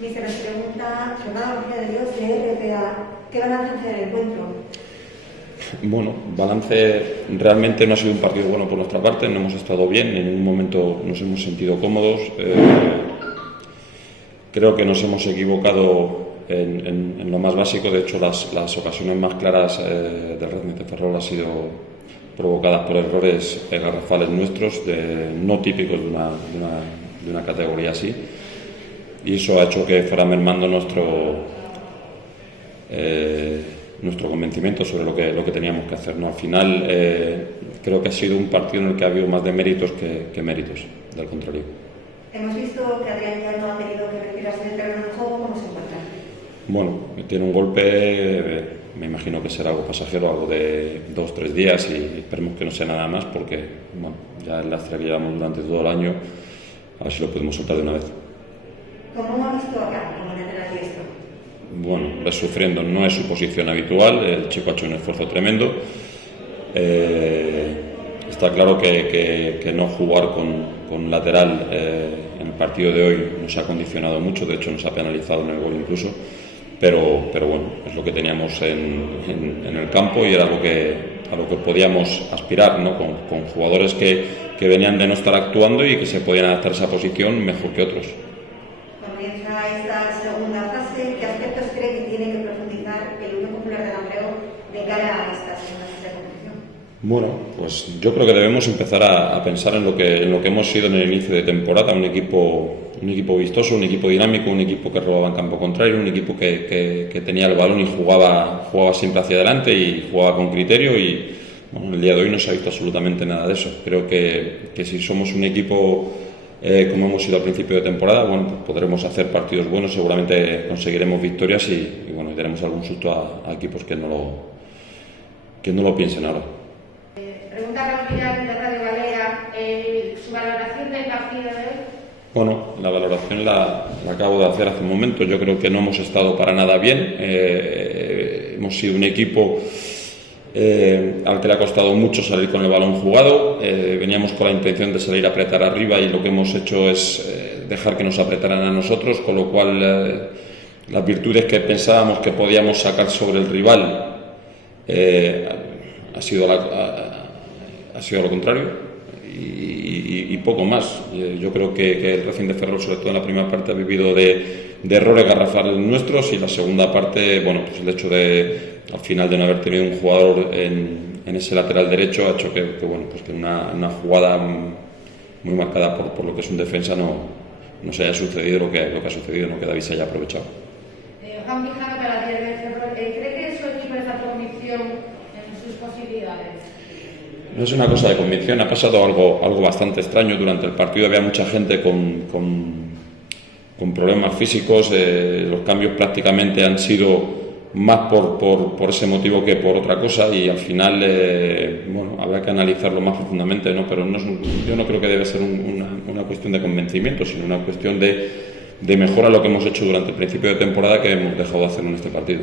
Mister, nos pregunta Fernando García de Dios de RPA, ¿qué balance hace del encuentro? Bueno, balance, realmente no ha sido un partido bueno por nuestra parte, no hemos estado bien, en ningún momento nos hemos sentido cómodos. Creo que nos hemos equivocado en lo más básico. De hecho, las ocasiones más claras del Racing de Ferrol han sido provocadas por errores garrafales nuestros, no típicos de una categoría así, y eso ha hecho que fuera mermando nuestro convencimiento sobre lo que teníamos que hacer, ¿no? Al final creo que ha sido un partido en el que ha habido más de méritos que méritos, del contrario. Hemos visto que Adrián ya no ha tenido que retirarse del terreno de juego. ¿Cómo se encuentra? Bueno, tiene un golpe, me imagino que será algo pasajero, algo de 2 o 3 días, y esperemos que no sea nada más, porque bueno, ya el lastre que llevamos durante todo el año, a ver si lo podemos soltar de una vez. ¿Cómo ha visto a Cam como lateral diestro? Bueno, es sufriendo, no es su posición habitual, el chico ha hecho un esfuerzo tremendo. Está claro que no jugar con lateral en el partido de hoy nos ha condicionado mucho, de hecho nos ha penalizado en el gol incluso, pero bueno, es lo que teníamos en el campo y era algo a lo que podíamos aspirar, ¿no? Con jugadores que venían de no estar actuando y que se podían adaptar a esa posición mejor que otros. Comienza esta segunda fase. ¿Qué aspectos cree que tiene que profundizar el Unión Popular de Langreo de cara a esta segunda fase de competición? Bueno, pues yo creo que debemos empezar a pensar en lo que hemos sido en el inicio de temporada, un equipo vistoso, un equipo dinámico, un equipo que robaba en campo contrario, un equipo que tenía el balón y jugaba siempre hacia adelante y jugaba con criterio, y bueno, el día de hoy no se ha visto absolutamente nada de eso. Creo que si somos un equipo como hemos sido al principio de temporada, bueno, pues podremos hacer partidos buenos, seguramente conseguiremos victorias y bueno, daremos algún susto a equipos que no lo piensen ahora. Pregunta Raúl Vidal de Radio Galera, su valoración del partido de hoy. Bueno, la valoración la acabo de hacer hace un momento. Yo creo que no hemos estado para nada bien. Hemos sido un equipo al que le ha costado mucho salir con el balón jugado. Veníamos con la intención de salir a apretar arriba y lo que hemos hecho es dejar que nos apretaran a nosotros, con lo cual las virtudes que pensábamos que podíamos sacar sobre el rival ha sido lo contrario y poco más. Yo creo que el Racing de Ferrol, sobre todo en la primera parte, ha vivido de errores garrafales nuestros, y la segunda parte, bueno, pues el hecho de al final de no haber tenido un jugador en ese lateral derecho ha hecho que bueno, pues que una jugada muy marcada por lo que es un defensa no se haya sucedido lo que ha sucedido, no que David se haya aprovechado. Juan Quijano, para la de Ferrol, ¿cree que su equipo está con convicción en sus posibilidades? No es una cosa de convicción, ha pasado algo bastante extraño. Durante el partido había mucha gente con problemas físicos, los cambios prácticamente han sido más por ese motivo que por otra cosa, y al final bueno, habrá que analizarlo más profundamente, ¿no? Pero yo no creo que debe ser una cuestión de convencimiento, sino una cuestión de mejora lo que hemos hecho durante el principio de temporada, que hemos dejado de hacer en este partido.